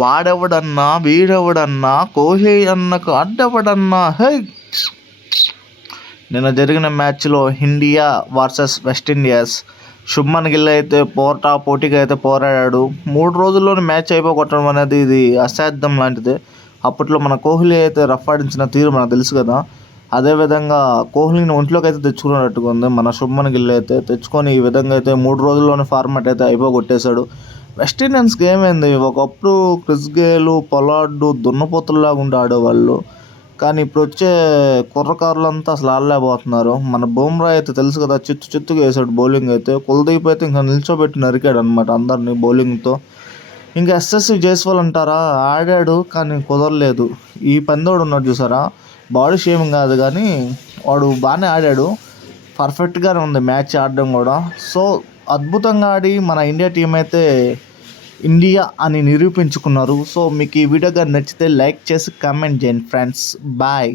వాడెవడన్నా వీడెవడన్నా కోహ్లీ అన్నకు అడ్డెవడన్నా హై. నిన్న జరిగిన మ్యాచ్లో India versus West Indies. Shubman Gill అయితే పోటీగా అయితే పోరాడాడు. 3 రోజుల్లోనే మ్యాచ్ అయిపోగొట్టడం అనేది ఇది అసాధ్యం లాంటిదే. అప్పట్లో మన కోహ్లీ అయితే రఫ్ ఆడించిన తీరు మనకు తెలుసు కదా. అదేవిధంగా కోహ్లీని ఒంట్లోకి అయితే తెచ్చుకున్నట్టుగా ఉంది మన శుభ్మన్ గిల్ అయితే. తెచ్చుకొని ఈ విధంగా అయితే 3 రోజుల్లోనే ఫార్మాట్ అయితే అయిపోగొట్టేశాడు. వెస్టిండీస్కి ఏమైంది, ఒకప్పుడు క్రిస్ గేలు, పొలార్డు దున్నపోతుల్లాగా ఉండి ఆడేవాళ్ళు. కానీ ఇప్పుడు వచ్చే కుర్రకారులంతా అసలు ఆడలేకపోతున్నారు. మన బుమ్రా అయితే తెలుసు కదా, చిత్తుగా వేసాడు బౌలింగ్ అయితే. కుల్దీప్ అయితే ఇంకా నిల్చోబెట్టి నరికాడు అనమాట అందరినీ బౌలింగ్తో. ఇంకా ఎస్ఎస్సి జైస్వాల్ అంటారా, ఆడాడు కానీ కుదరలేదు. ఈ పందోడు ఉన్నాడు చూసారా, బాడీ షేమింగ్ కాదు కానీ వాడు బాగానే ఆడాడు. పర్ఫెక్ట్గానే ఉంది మ్యాచ్ ఆడడం కూడా. సో అద్భుతంగా ఆడి మన ఇండియా టీం అయితే ఇండియా అని నిరూపించుకున్నారు. సో మీకు ఈ వీడియో కానీ నచ్చితే లైక్ చేసి కామెంట్ చేయండి ఫ్రెండ్స్. బాయ్.